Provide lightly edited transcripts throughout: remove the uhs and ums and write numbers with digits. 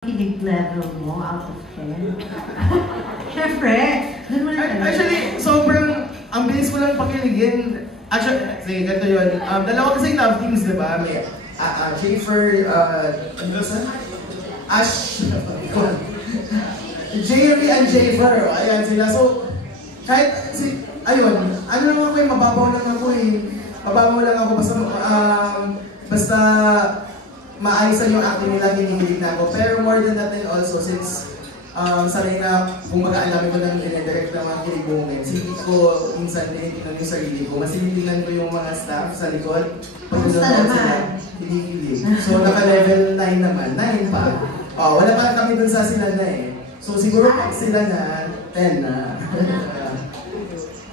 kilig level mo out of 10? Siyempre, doon mo na talaga. Actually, sobrang, ang bilis ko lang pakiligin. Actually, sige, ganito yun. Dalawa kasi love teams, di ba? May Schaefer, ano ba sa? Ash, Jerry and Schaefer. Ayan sila. So, kahit, ayun, ano naman ako eh, mababaw lang ako eh. Mababaw lang ako, basta maayos yung acting nila, hinihilig na ako. Pero more than that din also, since sanay na kung mag-aalamin ko ng in-direct na mga kilibungin, hindi ko minsan tinitingnan yung sarili ko. Mas tinitingnan ko yung mga staff sa likod. Kamusta naman? Hinihilig. So naka-level 9 naman, 9 pa. Wala pa kami dun sa sila na eh. So siguro pag sila na, 10 na.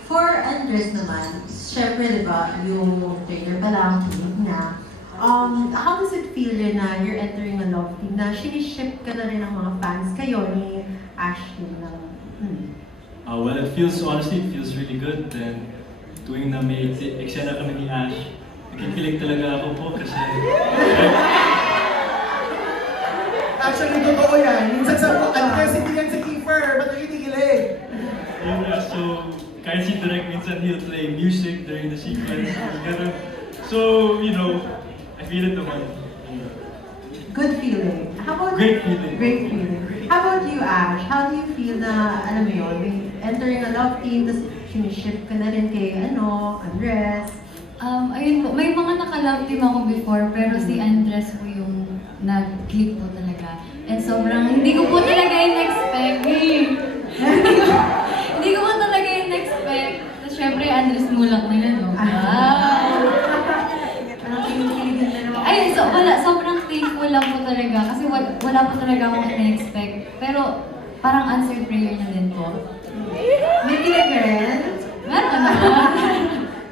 For Andres naman, syempre diba, yung trailer pa lang, kilig na. How does it feel rin na you're entering a love team na siniship ka na rin ng mga fans kayo ni Ashley na? Well, honestly, it feels really good. And tuwing na may eksena kami ni Ash, nakikilig talaga ako po kasi... Actually, totoo yan. Minsan sa Andres, hindi yan si Kiefer. Ba't nakikilig? Yeah, so kahit si Direk, minsan he'll play music during the sequence. So, you know, I feel it naman. Good feeling. How about Great feeling. Great feeling. How about you, Ash? How do you feel na, alam mo yun, may entering a love team, tapos siniship ka na rin kay, Andres? Ayun po, may mga naka-love team ako before, pero si Andres po yung nag-click po talaga. And sobrang, hindi ko po talaga in-expect. Hindi ko po talaga in-expect. Tapos syempre, Andres mulak na yun, no? Wow! Ayun, so sobrang thankful lang po talaga kasi wala po talaga akong in-expect. Pero parang answered prayer na din po. May kilig ka rin? Meron naman.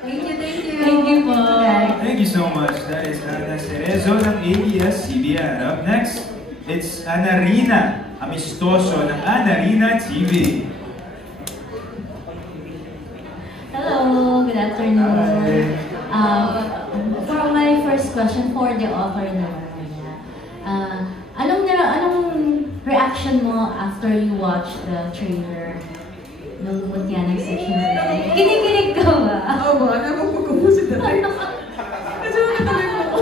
Thank you. Thank you po. Thank you so much. That is Ana Cerezo ng ABS-CBN. Up next, it's Anarina Amistoso ng Anarina TV. Hello, good afternoon. For my first question for the author naman niya, anong reaction mo after you watch the trailer nung muntiya nag-section? Kinikilig ka ba? Oo ba? Napapag ko po si Daray. Kasi nakatuloy po ako.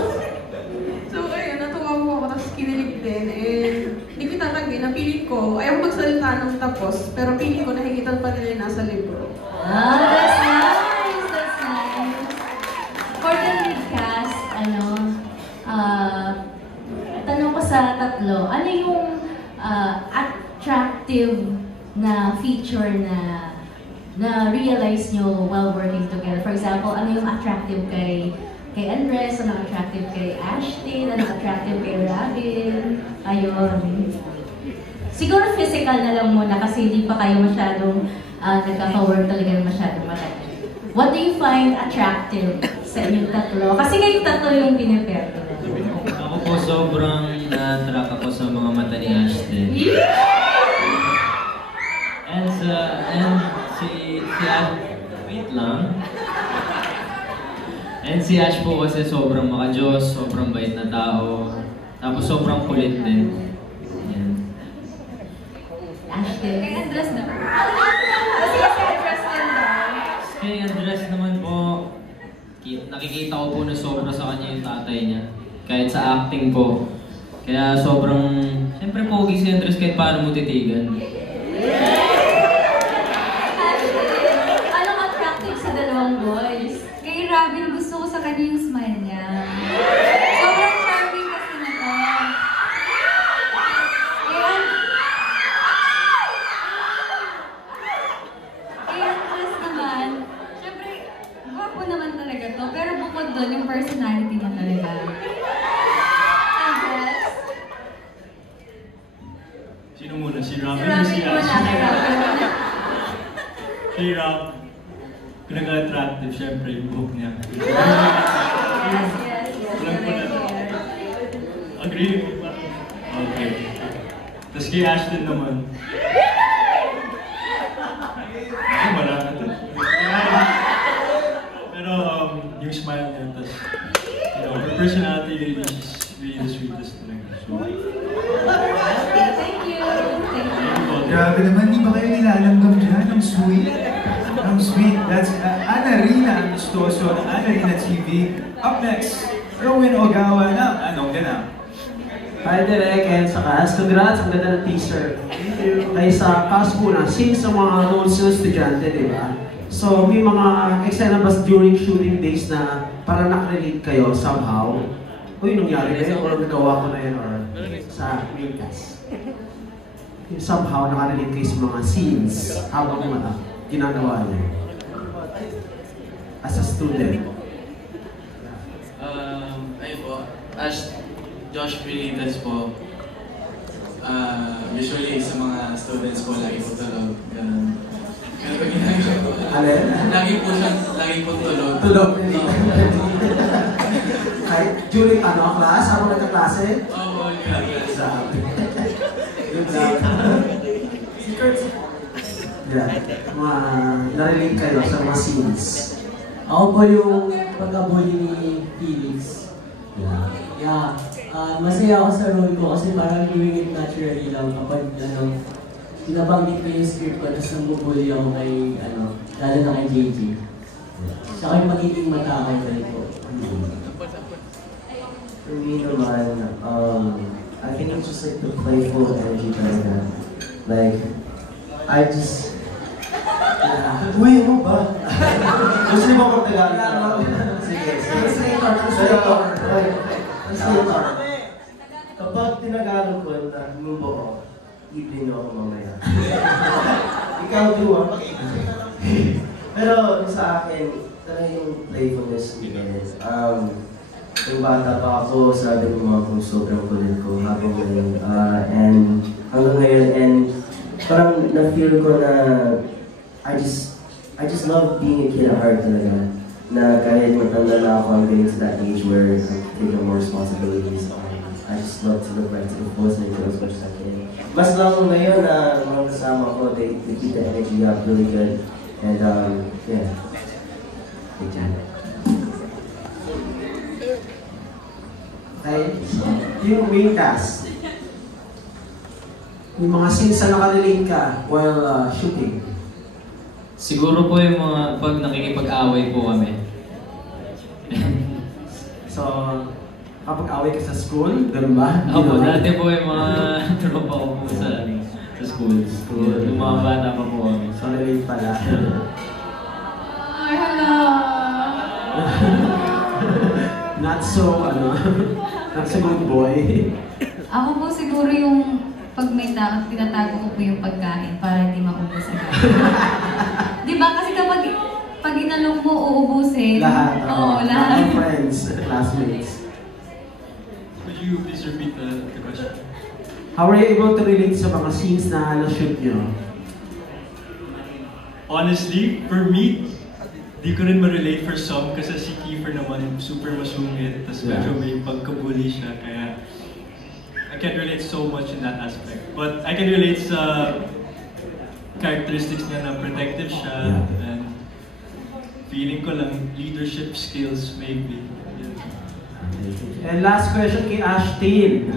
So ayun, natuwa po ako, tapos kinilig din. And hindi ko tatanggi na piling ko, ayaw magsalita ng tapos, pero piling ko nahigitan pa nila yung nasa libro. That's nice! That's nice! For the lead cast, tanong ko sa tatlo, ano yung attractive na feature na realize nyo while working together? For example, ano yung attractive kay Andres, ano attractive kay Ashley, ano attractive kay Robin? Ayun. Siguro physical na lang muna kasi hindi pa kayo masyadong nagkaka-work talaga masyadong matagal. What do you find attractive sa inyong tatlo? Kasi kayong tatlo yung pinipare nila. Ako po sobrang na-attract ako sa mga mata ni Ashton. And si Ash, wait lang. And si Ash po kasi sobrang makajos, sobrang bait na tao, tapos sobrang kulit din. Yan. Ashton. Kay Andres naman. Kasi Andres din ba? Kay Andres naman po, nakikita ko po na sobra sa kanya yung tatay niya. Kahit sa acting po. Kaya sobrang, siyempre pogi si Andres kahit paano mo titigan. Anong attractive sa dalawang boys? Kay Robin, gusto ko sa kanya yung smile niya. Sobrang charming kasi nito. Kay Andres naman, syempre, gwapo naman talaga to. Pero bukod doon, yung personality niya talaga. Andres? Sino muna? Si Robin Si o Robin si muna. Ash? Si Rob, pinag-attractive syempre yung buhok niya. Yes. Alam ko na. Agree mo ba? Okay. Tapos kay Ashton naman. Ako marami ito. Pero yung smile niya, tapos her personality really is really the sweetest talaga. So, Grabe naman, di ba kayo nilalanggam dyan? Ang sweet. Ang sweet. That's Anarina Amistoso ng Anarina TV. Up next, Rowan Ogawa ng Anong Ganap. Hi Direk and sa cast. Congrats, ang ganda ng teaser. Kaya sa cast po na, since sa mga roles ng estudyante, di ba? So may mga eksena ba during shooting days na parang nakarelate kayo somehow? Uy, nangyari kayo or nagawa ko na yun or sa main cast? Somehow nakarelate kayo sa mga scenes habang ginagawa niyo as a student. Ayun po, as Josh Related po, usually sa mga students po, lagi po tulog. Ganun. Ganun po ginagawa po. Lagi po tulog. Tulog? Kahit during class? Habang nagka-klase? Oo, grabe. Good job. Si Kurt. Yeah. Na-relate kayo sa mga scenes. Ako po yung pagka-bully ni Felix. Yeah. Masaya ako sa role ko kasi parang doing it naturally lang kapag binabanggit ko yung script ko tapos nambubully ako kay lalo na kay JJ. Siya yung magiging matakaw rin po. For me naman, I think it's just like the playful energy talaga. Like, I just... Uy, ano ba? Gusto niyo ba kung Tagalog? Sige. Translator. Kapag tinagalog ko, humubo ako, ibig niyo ako mamaya. Ikaw, Drew, Pero sa akin, talaga yung playfulness niya. Yung bata pa ako, sabi ko mga kung sobrang kulit ko habang ngayon. And hanggang ngayon, and parang na-feel ko na I just love being a kid at heart talaga. Na kahit matanda na ako, I'm getting to that age where I'm taking more responsibilities. I just love to look back to the fullest and as much as I can. Mas lang ngayon na mga kasama ko, they keep the energy up really good. And yeah. Big job. Okay, yung main cast. Yung mga scenes na nakarelate ka while shooting. Siguro po yung mga pag nakikipag-away po kami. So, kapag away ka sa school, gano'n ba? Opo, dati po yung mga tropa ko po sa school. Yung mga bata pa po kami. So, relate pala. Ay, hala! Not so, not so good boy. Ako po siguro yung pag may tao, tinatago ko po yung pagkain para hindi maubos agad. Di ba? Kasi pag inalok mo, uubusin. Lahat. Oo, lahat. Friends, classmates. Could you please repeat the question? How were you able to relate sa mga scenes na na-shoot nyo? Honestly, for me, di ko rin ma-relate for some kasi si Kiefer naman super masungit, tapos medyo may pagkabully siya, kaya I can't relate so much in that aspect. But I can relate sa characteristics niya na protective siya, and feeling ko lang leadership skills maybe. Yeah. And last question kay Ashtin.